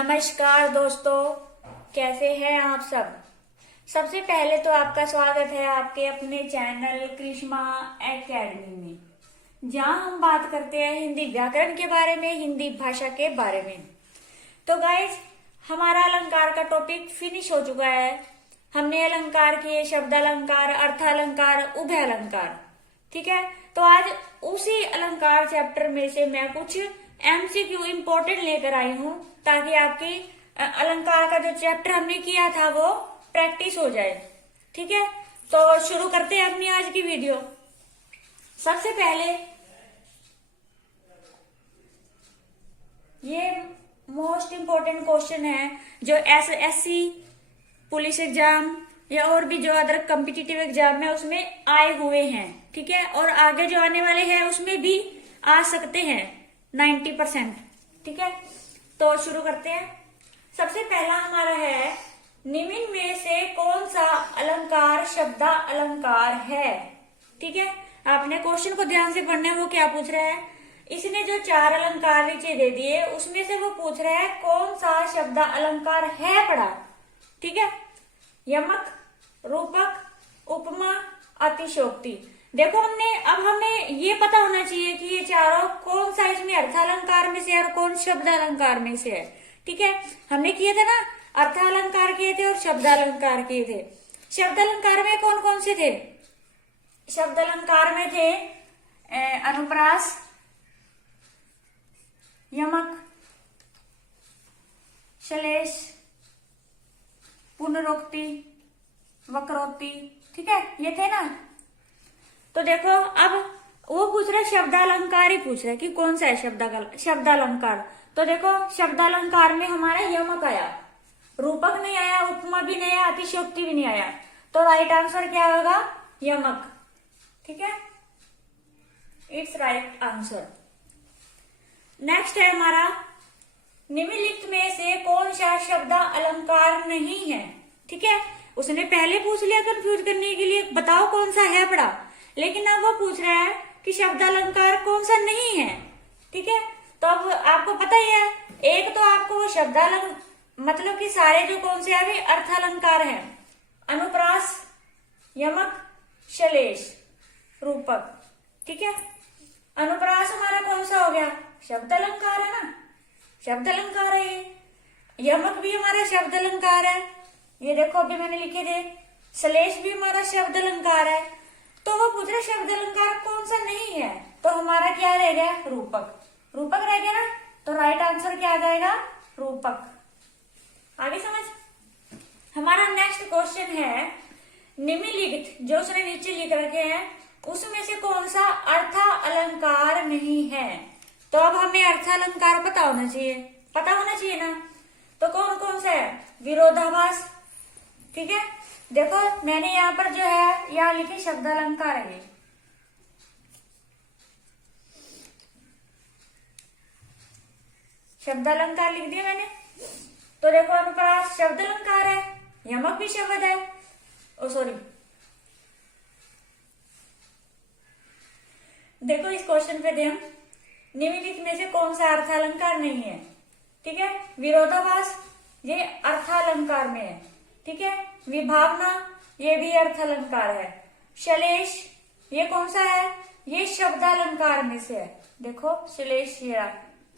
नमस्कार दोस्तों, कैसे हैं आप सब। सबसे पहले तो आपका स्वागत है आपके अपने चैनल कृष्मा एकेडमी में, जहां हम बात करते हैं हिंदी व्याकरण के बारे में, हिंदी भाषा के बारे में। तो गाइज, हमारा अलंकार का टॉपिक फिनिश हो चुका है। हमने अलंकार किए शब्द अलंकार, अर्थालंकार, उभय अलंकार। ठीक है, तो आज उसी अलंकार चैप्टर में से मैं कुछ एमसीक्यू इंपॉर्टेंट लेकर आई हूं, ताकि आपकी अलंकार का जो चैप्टर हमने किया था वो प्रैक्टिस हो जाए। ठीक है, तो शुरू करते हैं अपनी आज की वीडियो। सबसे पहले ये मोस्ट इम्पोर्टेंट क्वेश्चन है जो एसएससी पुलिस एग्जाम या और भी जो अदर कॉम्पिटिटिव एग्जाम है उसमें आए हुए हैं। ठीक है, और आगे जो आने वाले हैं उसमें भी आ सकते हैं 90%। ठीक है, तो शुरू करते हैं। सबसे पहला हमारा है, निम्न में से कौन सा अलंकार शब्द अलंकार है। ठीक है, आपने क्वेश्चन को ध्यान से पढ़ना है। वो क्या पूछ रहा है, इसने जो 4 अलंकार नीचे दे दिए उसमें से वो पूछ रहा है कौन सा शब्द अलंकार है पढ़ा। ठीक है, यमक, रूपक, उपमा, अतिशयोक्ति। देखो हमें ये पता होना चाहिए कि ये चारों कौन सा इसमें अर्थालंकार में से और कौन शब्द अलंकार में से है। ठीक है, हमने किए थे ना, अर्थालंकार किए थे और शब्द अलंकार किए थे। शब्द अलंकार में कौन कौन से थे? शब्द अलंकार में थे अनुप्रास, यमक, श्लेष, पुनरोक्ति, वक्रोक्ति। ठीक है, ये थे ना। तो देखो, अब वो पूछ रहा है शब्द अलंकार ही पूछ रहा है कि कौन सा है शब्द अलंकार। तो देखो, शब्द अलंकार में हमारा यमक आया, रूपक नहीं आया, उपमा भी नहीं आया, अतिशयोक्ति भी नहीं आया। तो राइट आंसर क्या होगा? यमक। ठीक है, इट्स राइट आंसर। नेक्स्ट है हमारा, निम्नलिखित में से कौन सा शब्द अलंकार नहीं है। ठीक है, उसने पहले पूछ लिया कंफ्यूज करने के लिए, बताओ कौन सा है पढ़ा, लेकिन अब वो पूछ रहा है कि शब्द अलंकार कौन सा नहीं है। ठीक है, तो अब आपको पता ही है, एक तो आपको वो शब्द मतलब कि सारे जो कौन से अभी अर्थालंकार हैं, अनुप्रास, यमक, श्लेष, रूपक। ठीक है, अनुप्रास हमारा कौन सा हो गया? शब्द अलंकार है ना, शब्द अलंकार है ये। यमक भी हमारा शब्द अलंकार है, ये देखो अभी मैंने लिखे थे। श्लेष भी हमारा शब्द अलंकार है। तो वो पूछ रहे शब्द अलंकार कौन सा नहीं है, तो हमारा क्या रह गया? रूपक। रूपक रह गया ना, तो राइट आंसर क्या आ जाएगा? रूपक। आगे समझ। हमारा नेक्स्ट क्वेश्चन है, निम्नलिखित जो उसने नीचे लिख रखे हैं उसमें से कौन सा अर्था अलंकार नहीं है। तो अब हमें अर्थालंकार पता होना चाहिए ना। तो कौन कौन सा है? विरोधाभास। ठीक है, देखो मैंने यहाँ पर जो है यहाँ लिखे शब्द अलंकार है, ये शब्द अलंकार लिख दिया मैंने। तो देखो, अनुप्रास शब्द अलंकार है, यमक भी शब्द है, देखो इस क्वेश्चन पे ध्यान, निम्नलिखित में से कौन सा अर्थालंकार नहीं है। ठीक है, विरोधाभास ये अर्थालंकार में है। ठीक है, विभावना ये भी अर्थालंकार है। श्लेष ये कौन सा है? ये शब्द अलंकार में से है। देखो श्लेष,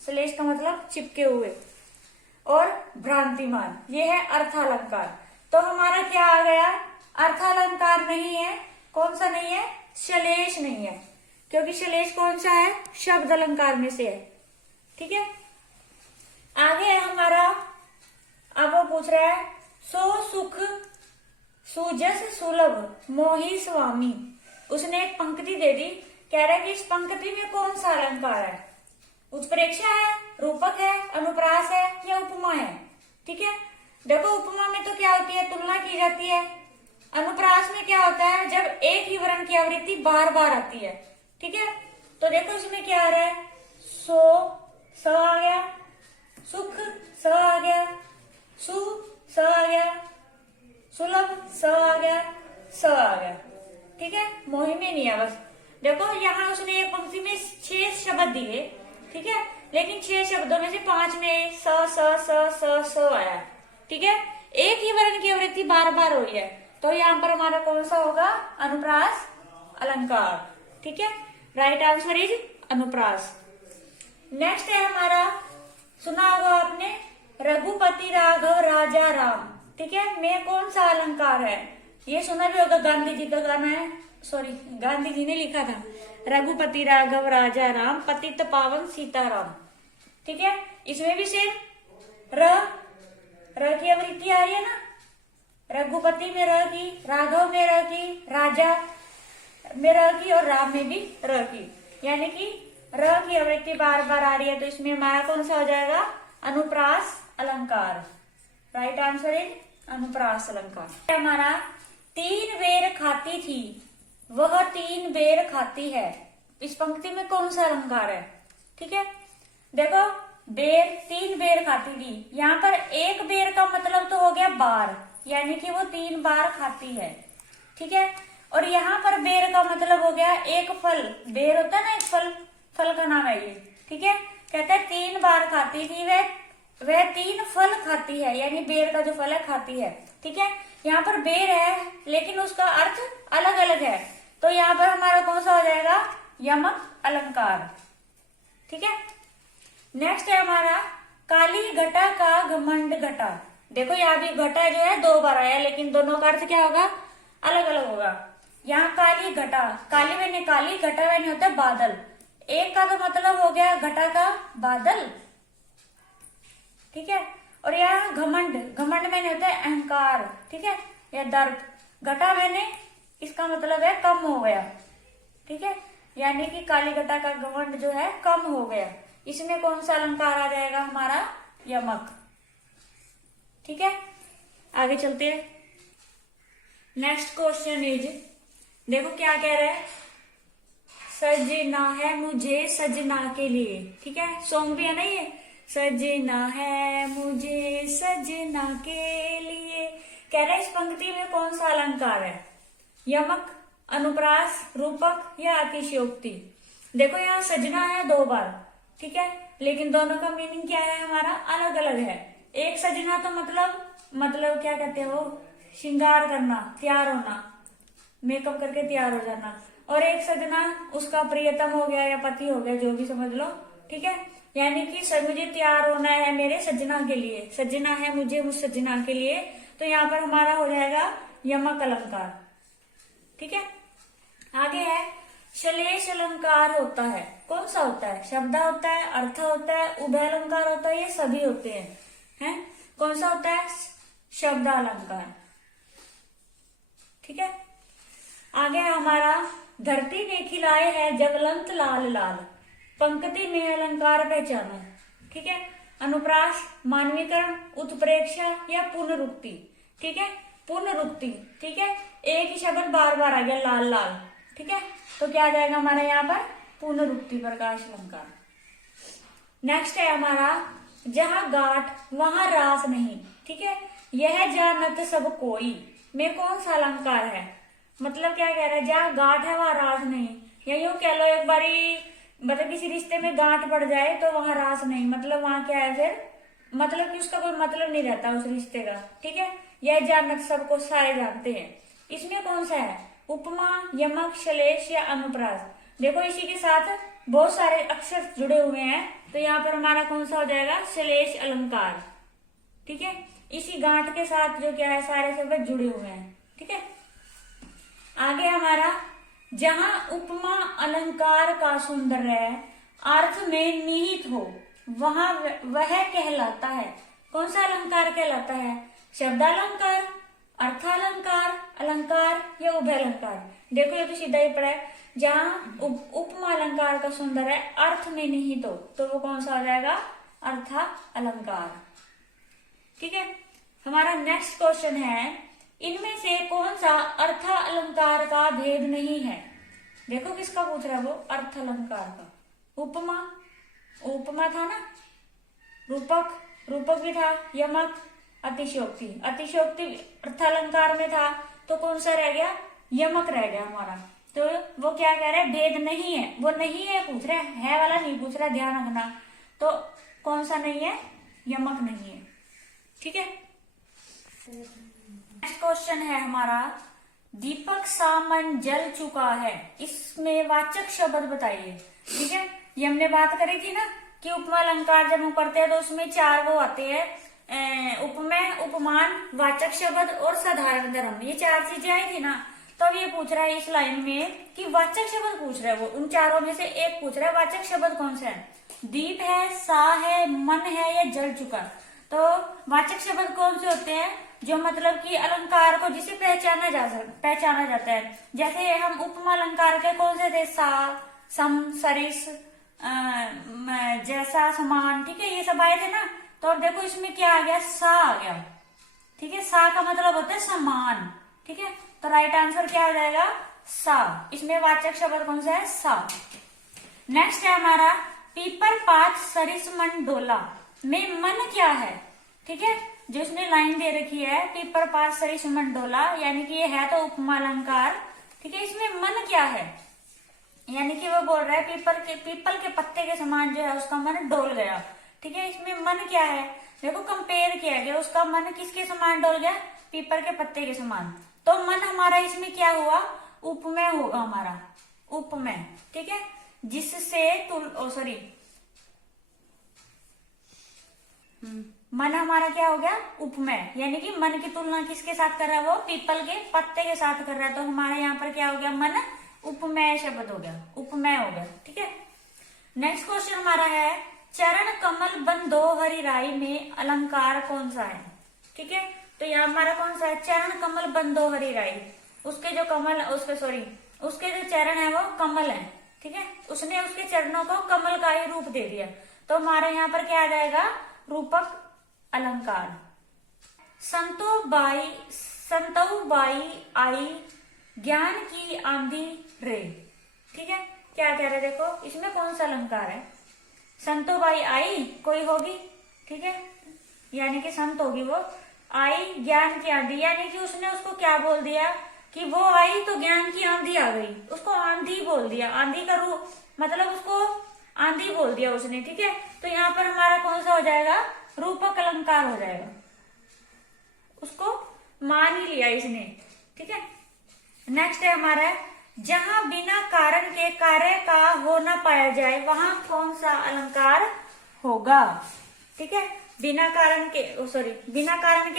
श्लेष का मतलब चिपके हुए। और भ्रांतिमान ये है अर्थालंकार। तो हमारा क्या आ गया? अर्थालंकार नहीं है। कौन सा नहीं है? श्लेष नहीं है, क्योंकि श्लेष कौन सा है? शब्द अलंकार में से है। ठीक है, आगे है हमारा, अब वो पूछ रहा है, सो सुख सुजस सुलभ मोहि स्वामी। उसने एक पंक्ति दे दी, कह रहा है कि इस पंक्ति में कौन सा अलंकार है? उत्प्रेक्षा है, रूपक है, अनुप्रास है या उपमा है। ठीक है, देखो उपमा में तो क्या होती है? तुलना की जाती है। अनुप्रास में क्या होता है? जब एक ही वर्ण की आवृत्ति बार बार आती है। ठीक है, तो देखो इसमें क्या आ रहा है? सो स आ गया, सुख स आ गया, सु स आ गया, सुलभ स आ गया, स आ गया। ठीक है, मोहि में नहीं है बस। देखो यहाँ उसने एक पंक्ति में 6 शब्द दिए। ठीक है, लेकिन 6 शब्दों में से 5 में स आया। ठीक है, एक ही वर्ण की आवृत्ति बार बार हुई है, तो यहाँ पर हमारा कौन सा होगा? अनुप्रास अलंकार। ठीक है, राइट आंसर इज अनुप्रास। नेक्स्ट है हमारा, सुना होगा आपने, रघुपति राघव राजा राम। ठीक है, में कौन सा अलंकार है? ये सुना भी होगा, गांधी जी का गाना है, सॉरी गांधी जी ने लिखा था, रघुपति राघव राजा राम पतित पावन सीताराम। ठीक है, इसमें भी सेम र की आवृत्ति आ रही है ना, रघुपति में र की, राघव में र की, राजा में र की और राम में भी र की, यानी कि र की आवृत्ति बार बार आ रही है, तो इसमें हमारा कौन सा हो जाएगा? अनुप्रास अलंकार। राइट आंसर इज अनुप्रास अलंकार। हमारा 3 बेर खाती थी, वह 3 बेर खाती है। इस पंक्ति में कौन सा अलंकार है? ठीक है, देखो बेर, 3 बेर खाती थी, यहाँ पर एक बेर का मतलब तो हो गया बार, यानी कि वो 3 बार खाती है। ठीक है, और यहाँ पर बेर का मतलब हो गया एक फल, बेर होता है ना एक फल, फल का नाम है ये। ठीक है, कहता है 3 बार खाती थी, वह 3 फल खाती है, यानी बेर का जो फल है खाती है। ठीक है, यहाँ पर बेर है लेकिन उसका अर्थ अलग अलग है, तो यहाँ पर हमारा कौन सा हो जाएगा? यमक अलंकार। ठीक है, नेक्स्ट है हमारा, काली घटा का घमंड घटा। देखो यहाँ भी घटा जो है 2 बार आया, लेकिन दोनों का अर्थ क्या होगा? अलग अलग होगा। यहाँ काली घटा, काली मैंने काली, घटा मैंने होता है बादल, एक का तो मतलब हो गया घटा का बादल। ठीक है, और यहाँ घमंड, घमंड मैंने होता है अहंकार। ठीक है, या दर्प, घटा मैंने, इसका मतलब है कम हो गया। ठीक है, यानी कि काली घटा का घमंड जो है कम हो गया। इसमें कौन सा अलंकार आ जाएगा हमारा? यमक। ठीक है, आगे चलते हैं। नेक्स्ट क्वेश्चन इज, देखो क्या कह रहे हैं, सजना है मुझे सजना के लिए। ठीक है, सॉन्ग भी है ना ये, सजना है मुझे सजना के लिए। कह रहे हैं इस पंक्ति में कौन सा अलंकार है? यमक, अनुप्रास, रूपक या अतिशयोक्ति। देखो यहाँ सजना है 2 बार, ठीक है, लेकिन दोनों का मीनिंग क्या है हमारा? अलग अलग है। एक सजना तो मतलब क्या कहते हो? श्रृंगार करना, तैयार होना, मेकअप करके तैयार हो जाना, और एक सजना उसका प्रियतम हो गया या पति हो गया, जो भी समझ लो। ठीक है, यानी कि मुझे तैयार होना है मेरे सजना के लिए, सजना है मुझे उस सजना के लिए, तो यहाँ पर हमारा हो जाएगा यमक अलंकार। ठीक है, आगे है, श्लेष अलंकार होता है। कौन सा होता है? शब्द होता है, अर्थ होता है, उभय अलंकार होता है, ये सभी होते हैं। कौन सा होता है? शब्द अलंकार। ठीक है, आगे हमारा, धरती ने खिलाए है जगलंत लाल लाल, पंक्ति में अलंकार पहचानो। ठीक है, अनुप्रास, मानवीकरण, उत्प्रेक्षा या पुनरुक्ति। ठीक है, पुनरुक्ति। ठीक है, एक ही शब्द बार बार आ गया, लाल लाल। ठीक है, तो क्या आ जाएगा हमारा यहाँ पर? पुनरुक्ति, प्रकाश अलंकार। नेक्स्ट है हमारा, जहां गांठ वहां रास नहीं। ठीक है, यह जानत सब कोई में कौन सा अलंकार है? मतलब क्या कह रहा है? जहां गांठ है वहां रास नहीं, या यूं कह लो एक बारी, मतलब किसी रिश्ते में गांठ पड़ जाए तो वहां रास नहीं, मतलब वहां क्या है फिर? मतलब कि उसका कोई मतलब नहीं रहता उस रिश्ते का। ठीक है, यह जानत सबको सारे जानते हैं। इसमें कौन सा है? उपमा, यमक, श्लेष या अनुप्रास। देखो इसी के साथ बहुत सारे अक्षर जुड़े हुए हैं, तो यहाँ पर हमारा कौन सा हो जाएगा? श्लेष अलंकार। ठीक है, इसी गांठ के साथ जो क्या है, सारे शब्द जुड़े हुए हैं। ठीक है, आगे हमारा, जहां उपमा अलंकार का सुंदर है अर्थ में निहित हो वहां वह कहलाता है। कौन सा अलंकार कहलाता है? शब्दालंकार, अर्थालंकार, अलंकार या उभय अलंकार। देखो ये तो सीधा ही पड़ा है, जहां उपमा अलंकार का सुंदर है अर्थ में निहित हो, तो वो कौन सा हो जाएगा? अर्था अलंकार। ठीक है, हमारा नेक्स्ट क्वेश्चन है, इनमें से कौन सा अर्थ अलंकार का भेद नहीं है? देखो किसका पूछ रहा है वो? अर्थ अलंकार का। उपमा, उपमा था ना, रूपक, रूपक भी था, यमक, अतिशयोक्ति, अतिशयोक्ति अर्थालंकार में था, तो कौन सा रह गया? यमक रह गया हमारा। तो वो क्या कह रहे हैं? भेद नहीं है, वो नहीं है पूछ रहे है वाला नहीं पूछ रहा, ध्यान रखना। तो कौन सा नहीं है, यमक नहीं है। ठीक है। नेक्स्ट क्वेश्चन है हमारा, दीपक सामन जल चुका है, इसमें वाचक शब्द बताइए। ठीक है, ये हमने बात करी थी ना कि उपमा अलंकार जब हम करते हैं तो उसमें 4 वो आते हैं, उपमेय, उपमान, वाचक शब्द और साधारण धर्म, ये 4 चीजें आई थी ना। तो अब ये पूछ रहा है इस लाइन में कि वाचक शब्द पूछ रहा है, वो उन चारों में से एक पूछ रहा है, वाचक शब्द कौन सा है, दीप है, सा है, मन है या जल चुका। तो वाचक शब्द कौन से होते हैं, जो मतलब कि अलंकार को जिसे पहचाना जाता है। जैसे हम उपमा अलंकार के कौन से थे, सा, सम, सरिस, जैसा, समान, ठीक है, ये सब आए थे ना। तो अब देखो इसमें क्या आ गया, सा आ गया। ठीक है, सा का मतलब होता है समान। ठीक है, तो राइट आंसर क्या आ जाएगा, सा। इसमें वाचक शब्द कौन सा है, सा। नेक्स्ट है हमारा, पीपर पात सरिस मन डोला में मन क्या है। ठीक है, जो इसने लाइन दे रखी है, पीपर पात सरिस मन डोला, यानी कि ये है तो उपमा अलंकार। ठीक है, इसमें मन क्या है, यानी कि वो बोल रहा है पीपल के पत्ते के समान जो है उसका मन डोल गया। ठीक है, इसमें मन क्या है, देखो कंपेयर किया गया, उसका मन किसके समान डोल गया, पीपल के पत्ते के समान। तो मन हमारा इसमें क्या हुआ, उपमेय होगा हमारा, उपमेय। ठीक है, जिससे मन हमारा क्या हो गया, उपमेय, यानी कि मन की तुलना किसके साथ कर रहा है, वो पीपल के पत्ते के साथ कर रहा है। तो हमारे यहाँ पर क्या हो गया, मन उपमेय शब्द हो गया, उपमेय हो गया। ठीक है, नेक्स्ट क्वेश्चन हमारा है, चरण कमल बंदो हरि राई में अलंकार कौन सा है। ठीक है, तो यहाँ हमारा कौन सा है, चरण कमल बंदो हरि राई, उसके जो चरण है वो कमल है। ठीक है, उसने उसके चरणों को कमल का ही रूप दे दिया। तो हमारे यहाँ पर क्या आ जाएगा, रूपक अलंकार। संतो बाई आई ज्ञान की आंधी रे। ठीक है, क्या कह रहे, देखो इसमें कौन सा अलंकार है, संतो बाई आई कोई होगी। ठीक है, यानी कि संत होगी वो, आई ज्ञान की आंधी, यानी कि उसने उसको क्या बोल दिया कि वो आई तो ज्ञान की आंधी आ गई, उसको आंधी बोल दिया, आंधी का रूप मतलब उसको आंधी बोल दिया उसने। ठीक है, तो यहाँ पर हमारा कौन सा हो जाएगा, रूपक अलंकार हो जाएगा, उसको मान ही लिया इसने। ठीक है, नेक्स्ट है हमारा, जहां बिना कारण के कार्य का हो न पाया जाए वहां कौन सा अलंकार होगा। ठीक है, बिना कारण के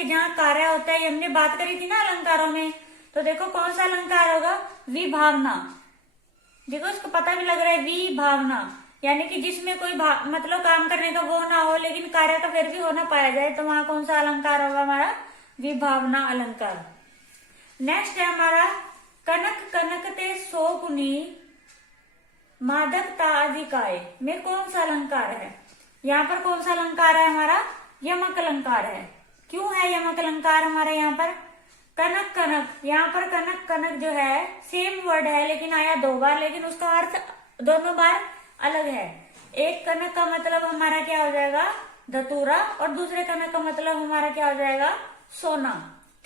जहां कार्य होता है, हमने बात करी थी ना अलंकारों में। तो देखो कौन सा अलंकार होगा, विभावना। देखो इसको पता भी लग रहा है, विभावना, यानी कि जिसमें कोई मतलब काम करने का वो ना हो लेकिन कार्य का फिर भी हो ना पाया जाए, तो वहां कौन सा अलंकार होगा हमारा, विभावना अलंकार। नेक्स्ट है हमारा, कनक कनकते शोकुनी मादकता अधिकाय में कौन सा अलंकार है। यहाँ पर कौन सा अलंकार है हमारा, यमक अलंकार है। क्यों है यमक अलंकार हमारे यहाँ पर, कनक कनक, यहाँ पर कनक कनक जो है सेम वर्ड है लेकिन आया 2 बार, लेकिन उसका अर्थ दोनों बार अलग है। एक कनक का मतलब हमारा क्या हो जाएगा, धतूरा, और दूसरे कनक का मतलब हमारा क्या हो जाएगा, सोना।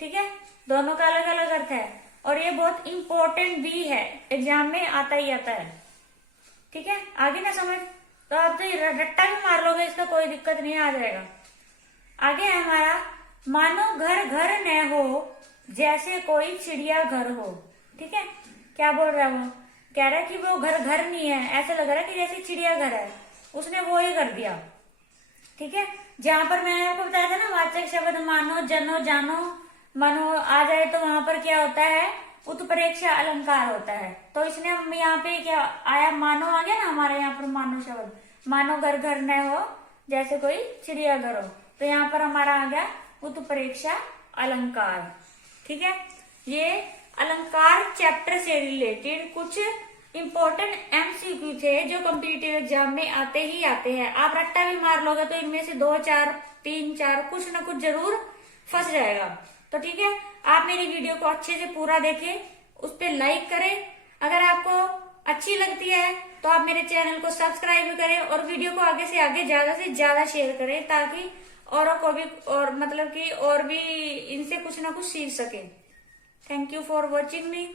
ठीक है, दोनों का अलग अलग अर्थ है और ये बहुत इंपॉर्टेंट भी है, एग्जाम में आता ही आता है। ठीक है, आगे ना समझ तो आप तो रट्टा भी मार लोगे, इसका कोई दिक्कत नहीं, आ जाएगा। आगे है हमारा, मानो घर घर न हो जैसे कोई चिड़िया घर हो। ठीक है, क्या बोल रहा है वो, कह रहा है कि वो घर घर नहीं है, ऐसा लग रहा है कि जैसे चिड़िया घर है, उसने वो ही कर दिया। ठीक है, जहां पर मैंने आपको बताया था ना, वाचक शब्द मानो, जनो, जानो, मनो आ जाए तो वहां पर क्या होता है, उत्प्रेक्षा अलंकार होता है। तो इसने हम यहाँ पे क्या आया, मानो आ गया ना हमारे यहाँ पर, मानो शब्द, मानो घर घर न हो जैसे कोई चिड़िया घर हो, तो यहाँ पर हमारा आ गया उत्प्रेक्षा अलंकार। ठीक है, ये अलंकार चैप्टर से रिलेटेड कुछ इंपॉर्टेंट एमसीक्यू थे जो कॉम्पिटिटिव एग्जाम में आते ही आते हैं। आप रट्टा भी मार लोगे तो इनमें से 2, 4, 3, 4 कुछ ना कुछ जरूर फंस जाएगा। तो ठीक है, आप मेरी वीडियो को अच्छे से पूरा देखें, उस पर लाइक करें, अगर आपको अच्छी लगती है तो आप मेरे चैनल को सब्सक्राइब करें और वीडियो को आगे से आगे ज्यादा से ज्यादा शेयर करें, ताकि औरों को भी और मतलब कि और भी इनसे कुछ ना कुछ सीख सके। Thank you for watching me.